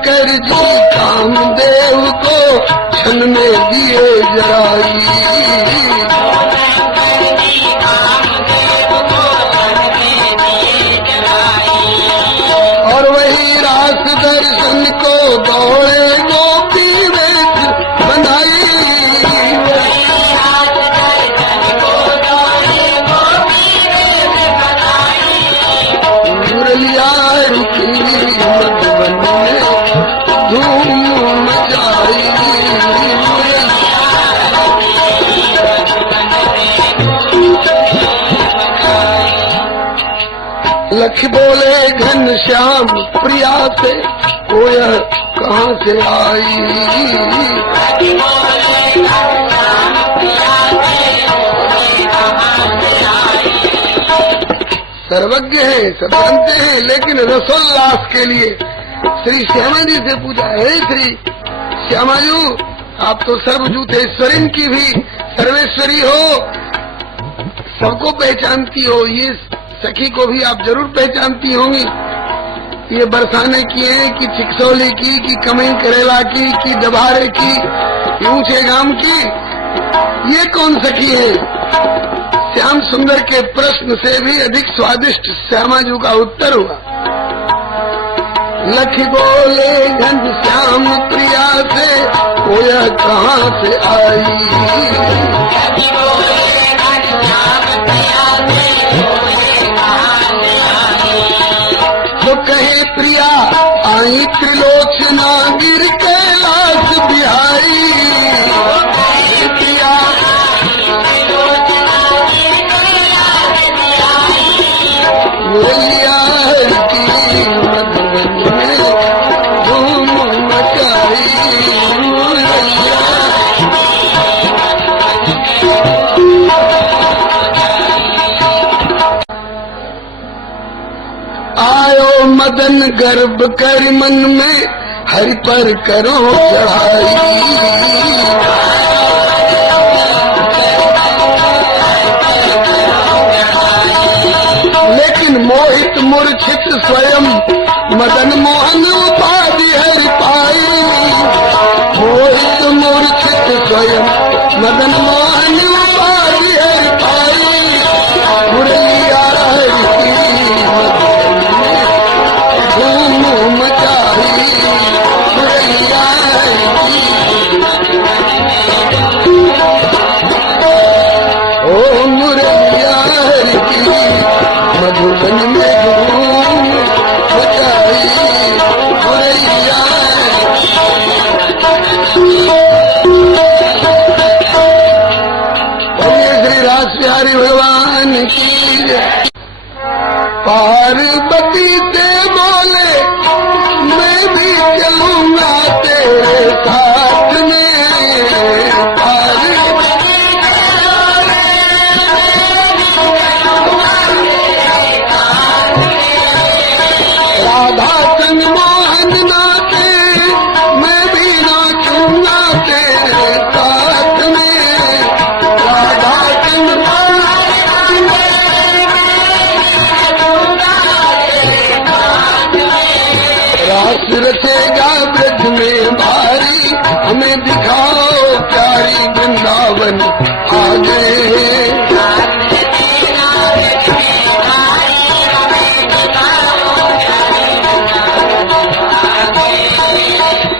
शंकर जी कामदेव को क्षण में दिए जराई। और वही रास दर्शन को दौड़े गोपी वेश बनाई। मुरलिया रुकी मधुबन में धूम मचाई। लख बोले घनश्याम प्रिया से कोयल कहाँ से आई। सर्वज्ञ है, सब जानते हैं, लेकिन रसोल्लास के लिए श्री श्यामा जी से पूछा, हे श्री श्यामाजू आप तो सर्वभूतेश्वरी की भी सर्वेश्वरी हो, सबको पहचानती हो, ये सखी को भी आप जरूर पहचानती होंगी। ये बरसाने की है कि चिकसौली की, कि कमई करेला की, कि दबारे की, कि ऊंचे गांव की, ये कौन सखी है? श्याम सुंदर के प्रश्न से भी अधिक स्वादिष्ट श्यामाजू का उत्तर हुआ। लख बोले घनश्याम प्रिया से कोयल कहाँ से आई। तो कहे प्रिया आई त्रिलोचना गिर कैलाश बिहारी। प्रिया मुरलिया की मधुबन में धूम मचाई। आयो मदन गर्भ कर मन में हरि पर करो चढ़ाई। लेकिन मोहित मूर्छित स्वयं मदन मोहन उपाधि हरि पाई। मोहित मूर्छित स्वयं मदन मोहन उपाधि हरि पाई। मुरलिया हरि धूम मचाई। मुरलिया ओ मुरलिया हरि मधुबन में धूम मचाई। मुरलिया श्री रास बिहारी भगवान की जय। पार्वती से बोले मैं भी चलूंगा तेरे साथ में। राधा संग मोहन नाचे मैं भी नाचूंगा तेरे साथ में। राधा संग रास रचेगा ब्रज में भारी। हमें दिखाओ प्यारी वृंदावन आगे।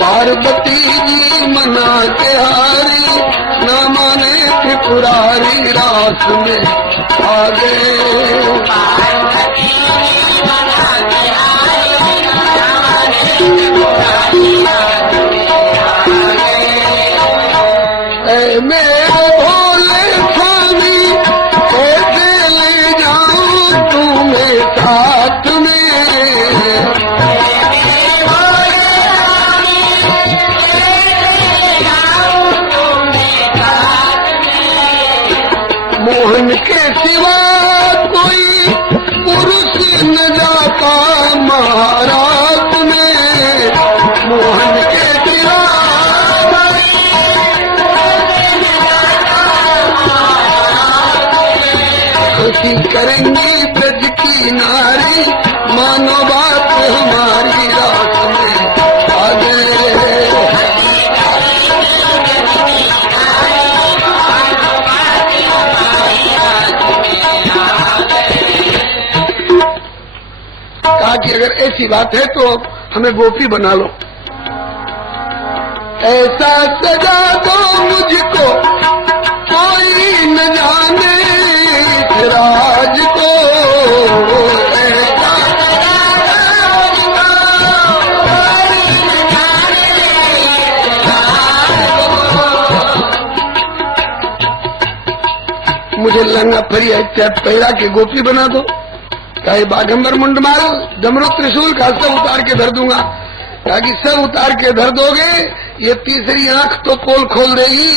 पार्वती जी मना के हारी न माने त्रिपुरारी रास में आगे। मेरे भोले स्वामी कैसे ले जाऊं तुम्हें साथ में। मोहन के सिवा कोई पुरुष न जाता महाराज में। मोहन के सिवा हंसी करेंगी ब्रज की नारी। मानो बात हमारी रात में ऐसी बात है तो हमें गोपी बना लो। ऐसा सजा दो मुझको कोई न जाने इस राज को, मुझे लंगा फरिया इत्यादि पैरा के गोपी बना दो। चाहे बाघंबर मुंडमाल डमरू त्रिशूल का सब उतार के धर दूंगा, ताकि सब उतार के धर दोगे, ये तीसरी आंख तो पोल खोल देगी,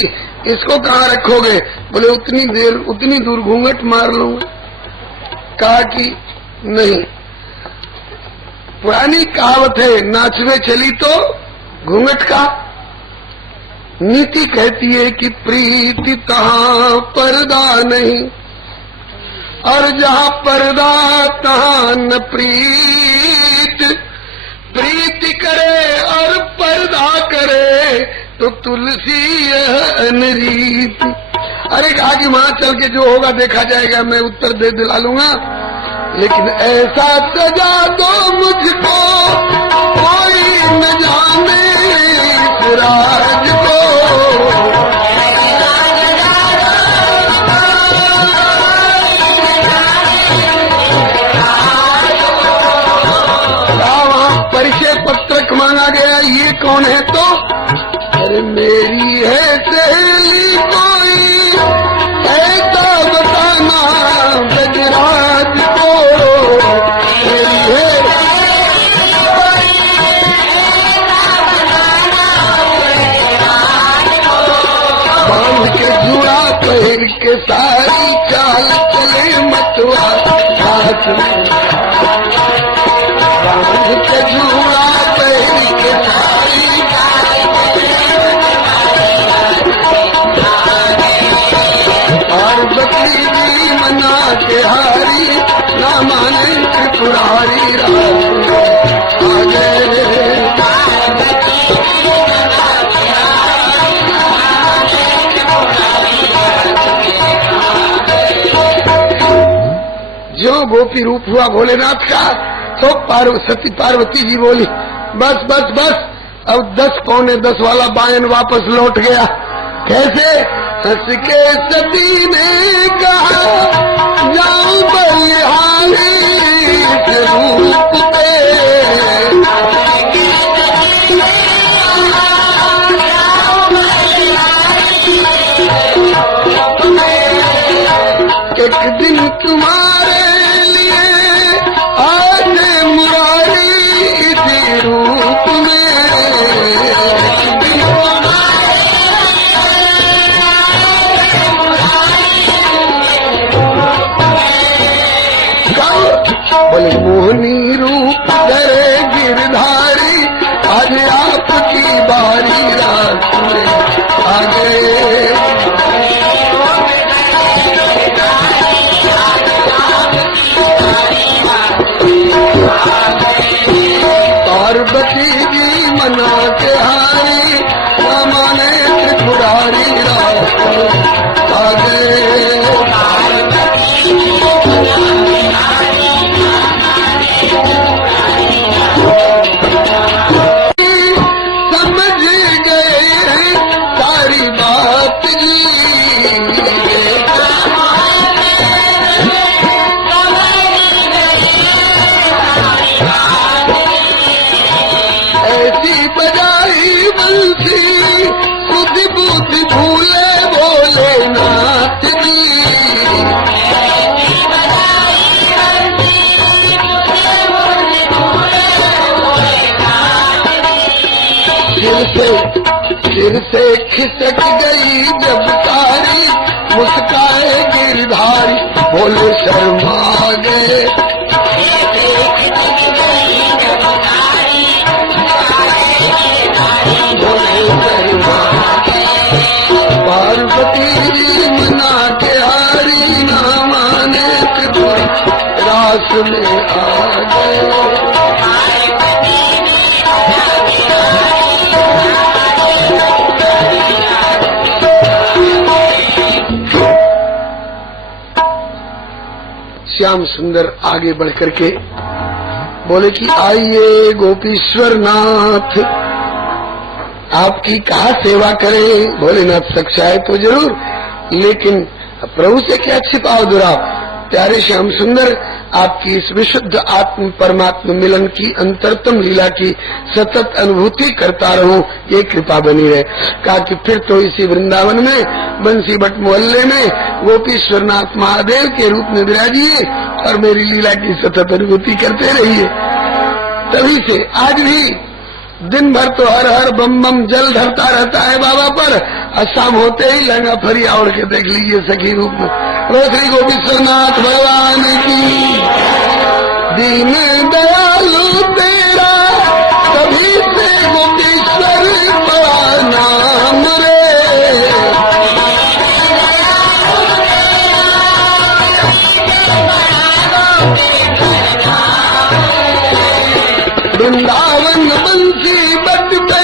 इसको कहाँ रखोगे? बोले उतनी दूर घूंघट मार लूंगा। कहा कि नहीं, पुरानी कहावत है, नाच में चली तो घूंघट का। नीति कहती है कि प्रीति तहाँ पर्दा नहीं, और जहाँ पर्दा तहाँ न प्रीत। प्रीति करे और पर्दा करे तो तुलसी अनरीत। अरे कहा कि वहां चल के जो होगा देखा जाएगा, मैं उत्तर दे दिला लूंगा, लेकिन ऐसा सजा दो मुझको कोई न जाने इस राज को। परिचय पत्रक मांगा गया, ये कौन है? तो अरे मेरी है सहेली कोई, ऐसा बताना गजराज को। मेरी है बांध के जुड़ा पहन के सारी चाल चले मतवा हाथ में, बांध के जुड़ा पहन के सारी और बकरी भी मना के हारी, ना माने त्रिपुरारी राज आ गए। जो गोपी रूप हुआ भोलेनाथ का, तो पार्वती जी बोली बस बस बस, अब 10 पौने 10 वाला बायन वापस लौट गया। कैसे? हंस के सती ने कहा जाऊं बलिहारी रूप पे, एक दिन तुम्हारे लिए आज मुरारी इसी रूप में। बोले मोहनी रूप धरे गिरधारी, आज आपकी बारी रात में आ गए। पार्वती जी मना के हारी, ना माने त्रिपुरारी रात में आ गए। समझ गए सारी बात जी, ऐसी बजाई बंसी बुद्धि बुद्धि भूले भोलेनाथ जी। सिर से खिसक गई जब तारी, मुस्काए गिरधारी बोले शर्मा गए। पार्वती जी मना के हारी, ना माने त्रिपुरी रास में आ गए। श्याम सुंदर आगे बढ़ करके बोले कि आइए गोपीश्वर नाथ, आपकी कहा सेवा करें। भोलेनाथ सक्षाए तो जरूर, लेकिन प्रभु से क्या छिपाओ दुराव। प्यारे श्याम सुंदर, आपकी इस विशुद्ध आत्म परमात्म मिलन की अंतरतम लीला की सतत अनुभूति करता रहूं, ये कृपा बनी रहे। कहा कि फिर तो इसी वृंदावन में बंसी भट्ट मोहल्ले में गोपीश्वरनाथ महादेव के रूप में विराजिए और मेरी लीला की सतत अनुभूति करते रहिए। तभी से आज भी दिन भर तो हर हर बम बम जल धरता रहता है बाबा पर, और शाम होते ही लहंगा फरिया ओढ़ के देख लीजिए सखी रूप में। श्री गोपीश्वरनाथ भगवान की। दीन दयालु तेरा कभी से गोपीश्वर बड़ा नाम रे। वृंदावन बंसी बट पे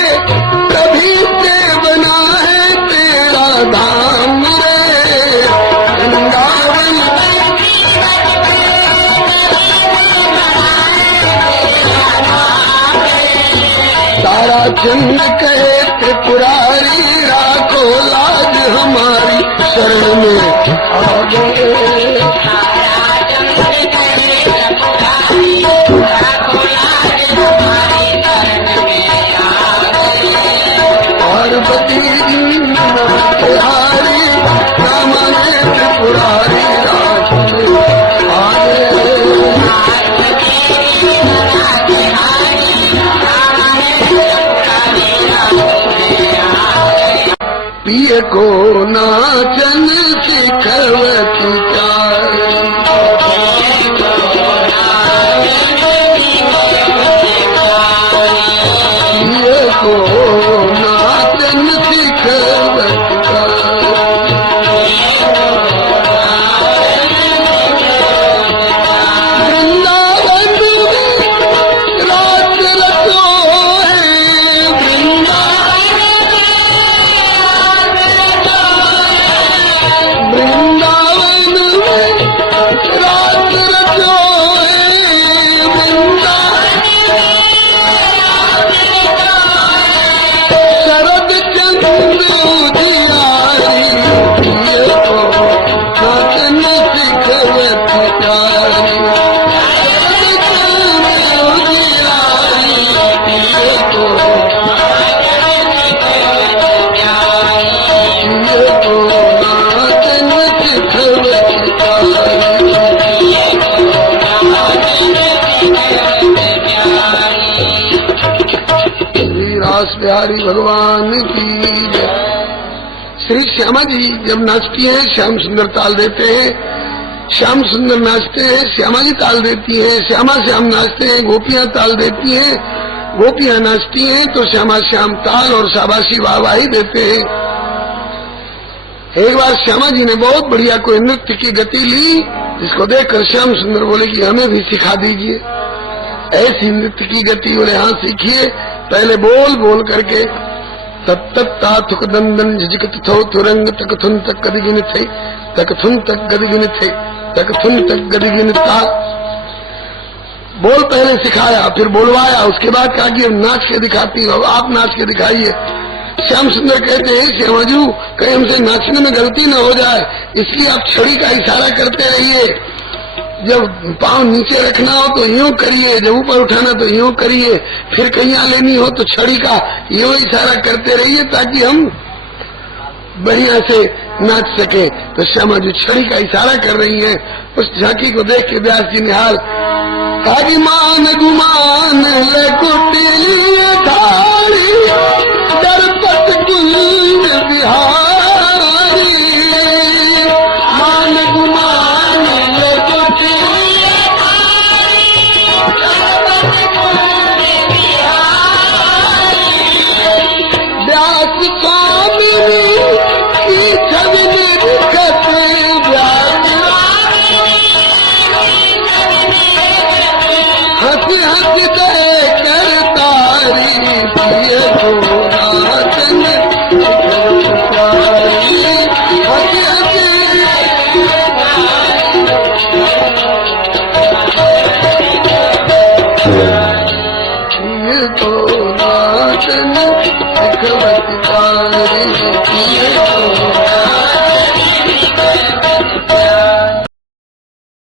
कभी से बना है तेरा धाम रे। वृंदावन तारा चंद कहे त्रिपुरारी, राखो लाज हमारी शरण में आ गए। पार्वती त्रिपुरारी, रामने त्रिपुरारी राज में आ गए। पिए को नाचन सिखवती चारी, पिए को नाचन सिखवती चारी। वृंदावन में रात रतो है, वृंदावन में रात रतो है। शरद चंद्र उजियारी, ये तो नाचन सिखवती चारी। शरद चंद्र उजियारी, ये तो नाचन सिखवती चारी। श्री रास बिहारी भगवान की जय। श्री श्यामा जी जब नाचती हैं, श्याम सुंदर ताल देते हैं। श्याम सुंदर नाचते हैं, श्यामा जी ताल देती हैं। श्यामा श्याम नाचते हैं, गोपियां ताल देती हैं। गोपियां नाचती हैं तो श्यामा श्याम ताल और शाबाशी वाहवाही देते हैं। एक बार श्यामा जी ने बहुत बढ़िया कोई नृत्य की गति ली, जिसको देखकर श्याम सुंदर बोले कि हमें भी सिखा दीजिए ऐसी नृत्य की गति। बोले हाँ सीखिए। पहले बोल बोल करके तत्ता थुक दंदन झिझकत थो तुरंग तक थुन तक गदगिन थे, तक थुन तक गदगिन थे, तक थुन तक गदगिन था। बोल पहले सिखाया, फिर बोलवाया, उसके बाद कहा कि नाच के दिखाती हो, आप नाच के दिखाइए। श्याम सुंदर कहते हैं श्यामाजू कहीं हमसे नाचने में गलती न हो जाए, इसलिए आप छड़ी का इशारा करते रहिए। जब पाँव नीचे रखना हो तो यूं करिए, जब ऊपर उठाना तो यूं करिए, फिर कहीं लेनी हो तो छड़ी का यूं इशारा करते रहिए ताकि हम बढ़िया से नाच सके। तो श्यामा जी छड़ी का इशारा कर रही हैं। उस झांकी को देख के व्यास जी निहाल मान गुमान कुटिलिए थारी, दरपत कुंज बिहारी। मान गुमान व्यास स्वामी की छवि दिखत व्यास, हंस हंस दे कर तारी। तो नाचन सिखवत कारी तो